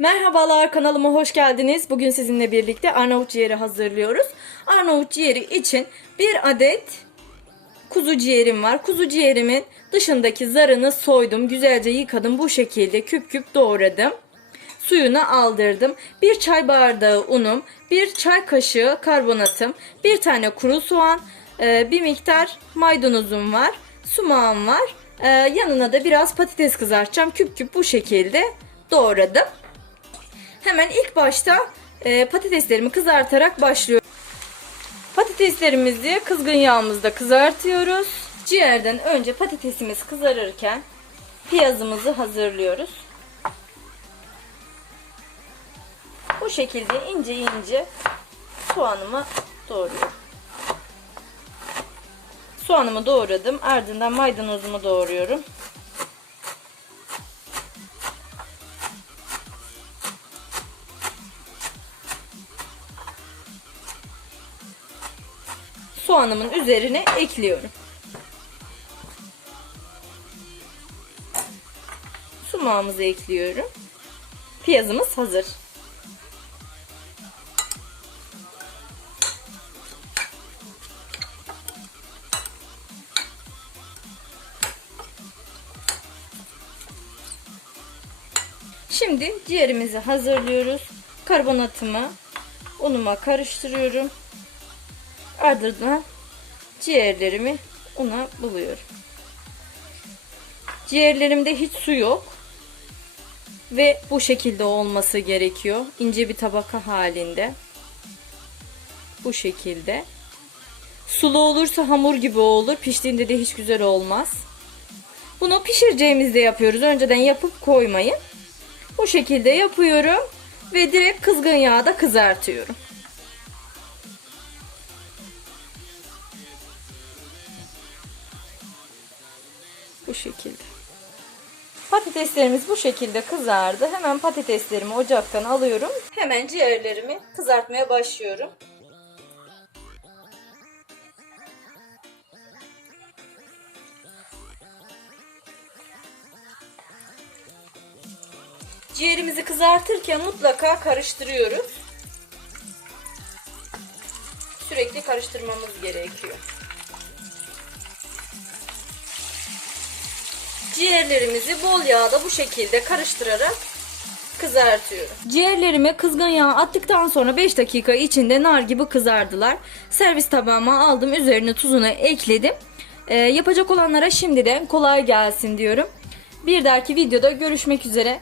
Merhabalar kanalıma hoş geldiniz. Bugün sizinle birlikte Arnavut ciğeri hazırlıyoruz. Arnavut ciğeri için bir adet kuzu ciğerim var. Kuzu ciğerimin dışındaki zarını soydum. Güzelce yıkadım. Bu şekilde küp küp doğradım. Suyunu aldırdım. Bir çay bardağı unum, bir çay kaşığı karbonatım, bir tane kuru soğan, e, bir miktar maydanozum var, sumağım var. E, Yanına da biraz patates kızartacağım. Küp küp bu şekilde doğradım. Hemen ilk başta e, patateslerimi kızartarak başlıyorum. Patateslerimizi kızgın yağımızda kızartıyoruz. Ciğerden önce patatesimiz kızarırken piyazımızı hazırlıyoruz. Bu şekilde ince ince soğanımı doğruyorum. Soğanımı doğradım. Ardından maydanozumu doğruyorum. Soğanımın üzerine ekliyorum. Sumağımızı ekliyorum. Piyazımız hazır. Şimdi ciğerimizi hazırlıyoruz. Karbonatımı unuma karıştırıyorum. Ardından ciğerlerimi una buluyorum. Ciğerlerimde hiç su yok. Ve bu şekilde olması gerekiyor. İnce bir tabaka halinde. Bu şekilde. Sulu olursa hamur gibi olur. Piştiğinde de hiç güzel olmaz. Bunu pişireceğimizde yapıyoruz. Önceden yapıp koymayın. Bu şekilde yapıyorum. Ve direkt kızgın yağda kızartıyorum. Bu şekilde. Patateslerimiz bu şekilde kızardı. Hemen patateslerimi ocaktan alıyorum. Hemen ciğerlerimi kızartmaya başlıyorum. Ciğerimizi kızartırken mutlaka karıştırıyoruz. Sürekli karıştırmamız gerekiyor. Ciğerlerimizi bol yağda bu şekilde karıştırarak kızartıyorum. Ciğerlerimi kızgın yağa attıktan sonra 5 dakika içinde nar gibi kızardılar. Servis tabağıma aldım. Üzerine tuzunu ekledim. Ee, yapacak olanlara şimdiden kolay gelsin diyorum. Bir dahaki videoda görüşmek üzere.